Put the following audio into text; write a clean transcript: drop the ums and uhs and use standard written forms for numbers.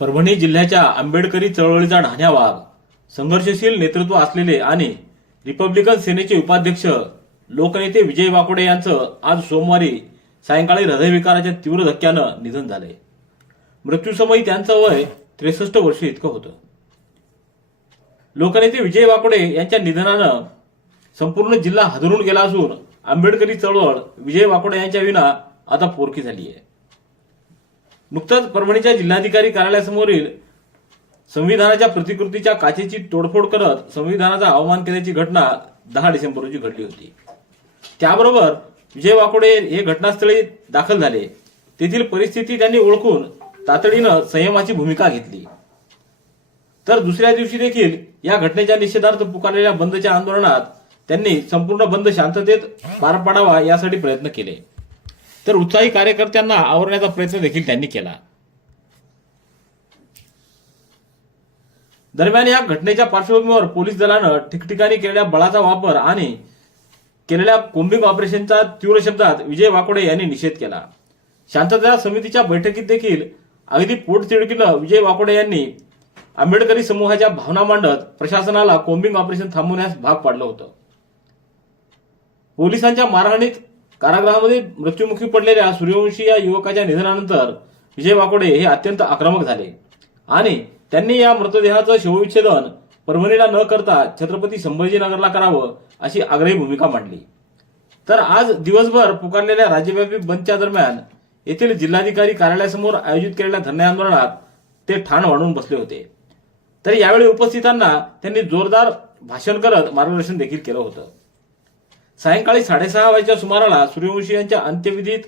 परभणी जिल्ह्याच्या आंबेडकरी चळवळीचा ढाण्या वाघ, संघर्षशील नेतृत्व असलेले आणि रिपब्लिकन सेनेचे उपाध्यक्ष लोकनेते विजय वाकोडे यांचं आज सोमवारी सायंकाळी हृदयविकाराच्या तीव्र धक्क्यानं निधन झाले. मृत्यूसमयी त्यांचं वय 63 वर्षे इतकं होतं. लोकनेते विजय वाकोडे यांच्या निधनानं संपूर्ण जिल्हा हादरून गेला असून आंबेडकरी चळवळ विजय वाकोडे यांच्या विना आता पोरकी झाली आहे. नुकताच परभणीच्या जिल्हाधिकारी कार्यालयासमोरील संविधानाच्या प्रतिकृतीच्या काचेची तोडफोड करत संविधानाचा अवमान केल्याची घटना 10 डिसेंबर रोजी घडली होती. त्याबरोबर विजय वाकोडे हे घटनास्थळी दाखल झाले. तेथील परिस्थिती त्यांनी ओळखून तातडीनं संयमाची भूमिका घेतली. तर दुसऱ्या दिवशी देखील या घटनेच्या निषेधार्थ पुकारलेल्या बंदच्या आंदोलनात त्यांनी संपूर्ण बंद शांततेत पार पाडावा यासाठी प्रयत्न केले. तर उत्साही कार्यकर्त्यांना आवरण्याचा प्रयत्न देखील त्यांनी केला. दरम्यान या घटनेच्या पार्श्वभूमीवर पोलीस दलानं ठिकठिकाणी केलेल्या बळाचा वापर आणि केलेल्या कोम्बिंग ऑपरेशनचा तीव्र शब्दात विजय वाकोडे यांनी निषेध केला. शांतता समितीच्या बैठकीत देखील अगदी पोटतिडकीनं विजय वाकोडे यांनी आंबेडकरी समूहाच्या भावना मांडत प्रशासनाला कोम्बिंग ऑपरेशन थांबवण्यास भाग पाडलं होतं. पोलिसांच्या मारहाणीत कारागृहामध्ये मृत्युमुखी पडलेल्या सूर्यवंशी या युवकाच्या निधनानंतर विजय वाकोडे हे अत्यंत आक्रमक झाले आणि त्यांनी या मृतदेहाचं शवविच्छेदन परभणीला न करता छत्रपती संभाजीनगरला करावं अशी आग्रही भूमिका मांडली. तर आज दिवसभर पुकारलेल्या राज्यव्यापी बंदच्या दरम्यान येथील जिल्हाधिकारी कार्यालयासमोर आयोजित केलेल्या धरणे आंदोलनात ते ठाण वाढून बसले होते. तर यावेळी उपस्थितांना त्यांनी जोरदार भाषण करत मार्गदर्शन देखील केलं होतं. सायंकाळी 6:30 वाजेच्या सुमाराला सूर्यवंशी यांच्या अंत्यविधीत